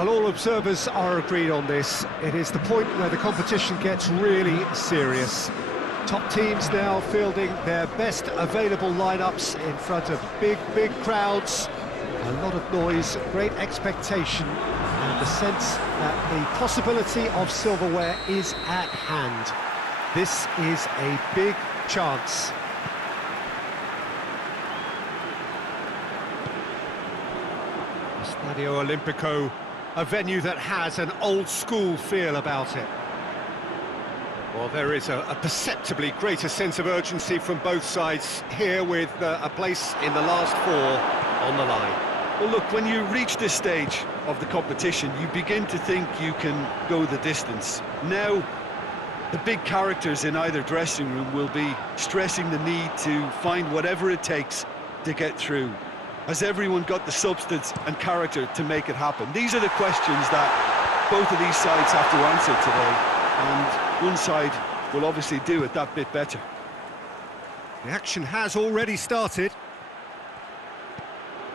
Well, all observers are agreed on this. It is the point where the competition gets really serious. Top teams now fielding their best available lineups in front of big crowds. A lot of noise, great expectation, and the sense that the possibility of silverware is at hand. This is a big chance. Stadio Olimpico, a venue that has an old-school feel about it. Well, there is a perceptibly greater sense of urgency from both sides here, with a place in the last four on the line. Well, look, when you reach this stage of the competition, you begin to think you can go the distance. Now, the big characters in either dressing room will be stressing the need to find whatever it takes to get through. Has everyone got the substance and character to make it happen? These are the questions that both of these sides have to answer today, and one side will obviously do it that bit better. The action has already started.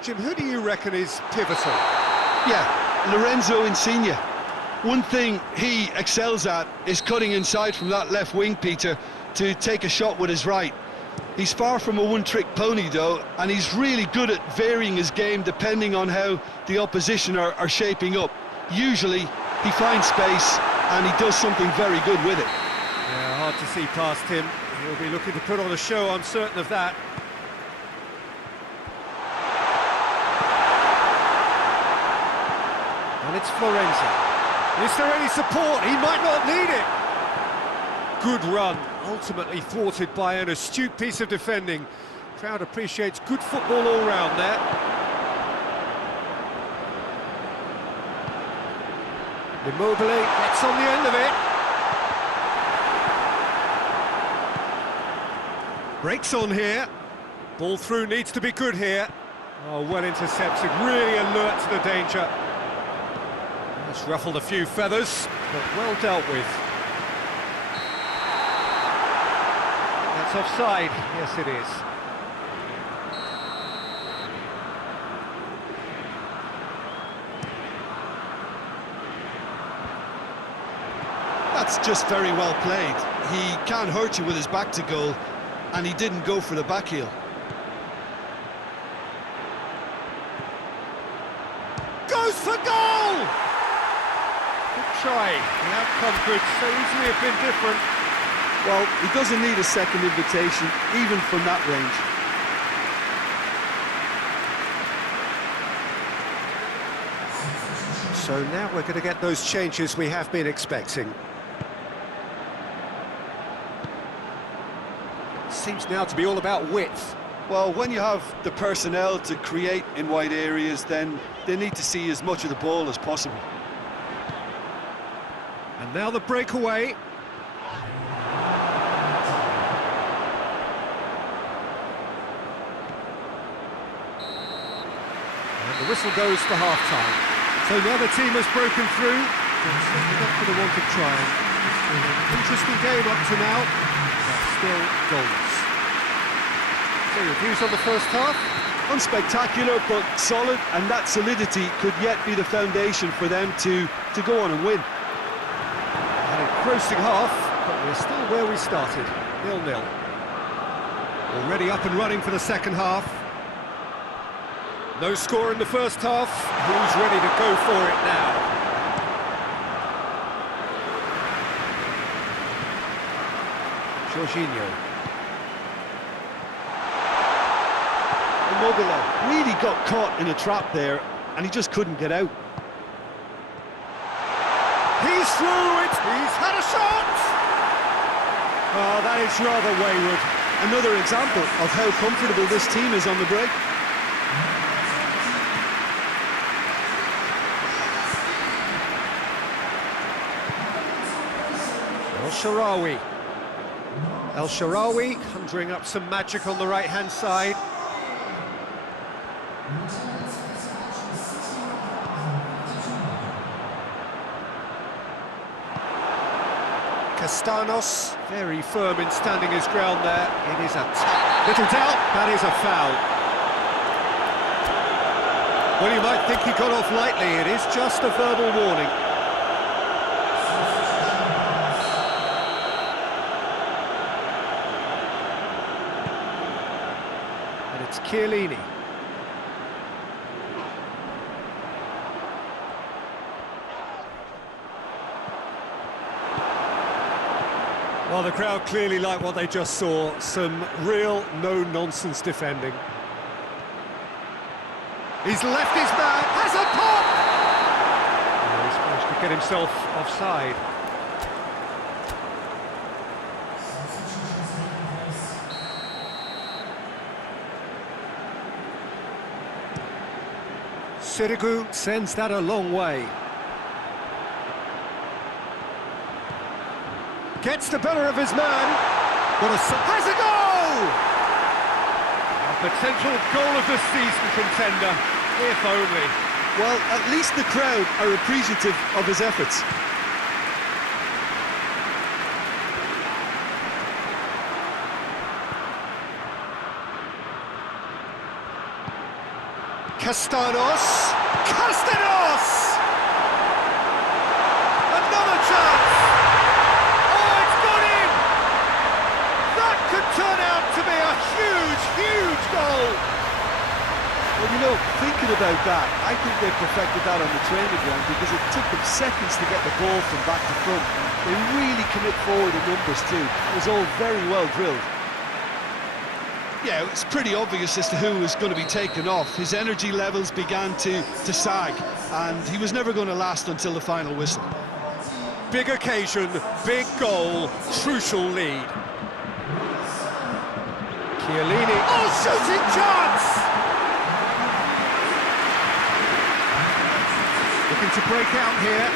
Jim, who do you reckon is pivotal? Yeah, Lorenzo Insigne. One thing he excels at is cutting inside from that left wing, Peter, to take a shot with his right. He's far from a one-trick pony, though, and he's really good at varying his game depending on how the opposition are shaping up. Usually, he finds space, and he does something very good with it. Yeah, hard to see past him. He'll be looking to put on a show, I'm certain of that. And it's Florenzi. Is there any support? He might not need it. Good run, ultimately thwarted by an astute piece of defending. Crowd appreciates good football all round there. Immobile gets on the end of it. Breaks on here. Ball through needs to be good here. Oh, well intercepted, really alert to the danger. It's ruffled a few feathers, but well dealt with. That's offside, yes it is. That's just very well played. He can't hurt you with his back to goal, and he didn't go for the back heel. Goes for goal! Good try. The outcome could so easily have been different. Well, he doesn't need a second invitation, even from that range. So now we're going to get those changes we have been expecting. Seems now to be all about width. Well, when you have the personnel to create in wide areas, then they need to see as much of the ball as possible. And now the breakaway. And the whistle goes for half-time. So now the team has broken through. It's certainly not for the want of trying. It's been an interesting game up to now, but still goals. So your views on the first half? Unspectacular, but solid, and that solidity could yet be the foundation for them to go on and win. An engrossing half, but we're still where we started, 0-0. Already up and running for the second half. No score in the first half. Who's ready to go for it now? Jorginho. Immobile really got caught in a trap there, and he just couldn't get out. He's through it! He's had a shot! Oh, that is rather wayward. Another example of how comfortable this team is on the break. El-Shaarawy. El-Shaarawy conjuring up some magic on the right-hand side. Castanos, very firm in standing his ground there. It is a tap. Little doubt, that is a foul. Well, you might think he got off lightly. It is just a verbal warning. And it's Chiellini. Well, the crowd clearly like what they just saw. Some real no-nonsense defending. He's left his man, has a pop! Oh, he's managed to get himself offside. Sirigu sends that a long way. Gets the better of his man. Has a goal! A potential goal of the season contender, if only. Well, at least the crowd are appreciative of his efforts. Castanos! Another chance! Oh, it's got in! That could turn out to be a huge goal! Well, you know, thinking about that, I think they perfected that on the training ground because it took them seconds to get the ball from back to front. They really commit forward in numbers too. It was all very well drilled. Yeah, it's pretty obvious as to who was going to be taken off. His energy levels began to sag, and he was never going to last until the final whistle. Big occasion, big goal, crucial lead. Chiellini, oh, shooting chance! Looking to break out here.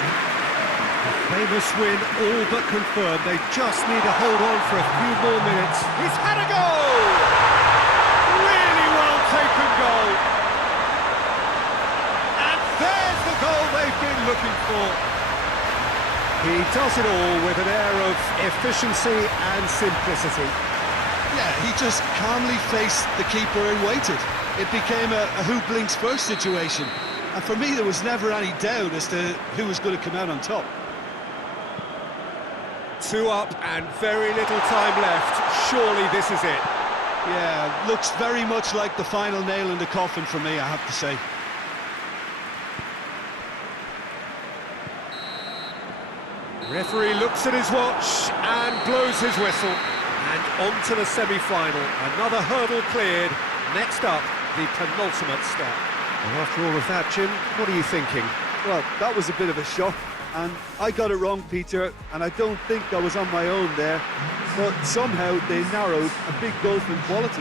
A famous win, all but confirmed. They just need to hold on for a few more minutes. He's had a goal! Taken goal, and there's the goal they've been looking for. He does it all with an air of efficiency and simplicity. Yeah, he just calmly faced the keeper and waited. It became a who blinks first situation, and for me there was never any doubt as to who was going to come out on top. 2 up and very little time left. Surely this is it. Yeah, looks very much like the final nail in the coffin for me, I have to say. Referee looks at his watch and blows his whistle. And on to the semi-final. Another hurdle cleared. Next up, the penultimate step. And after all of that, Jim, what are you thinking? Well, that was a bit of a shock, and I got it wrong, Peter, and I don't think I was on my own there. But somehow they narrowed a big gulf in quality.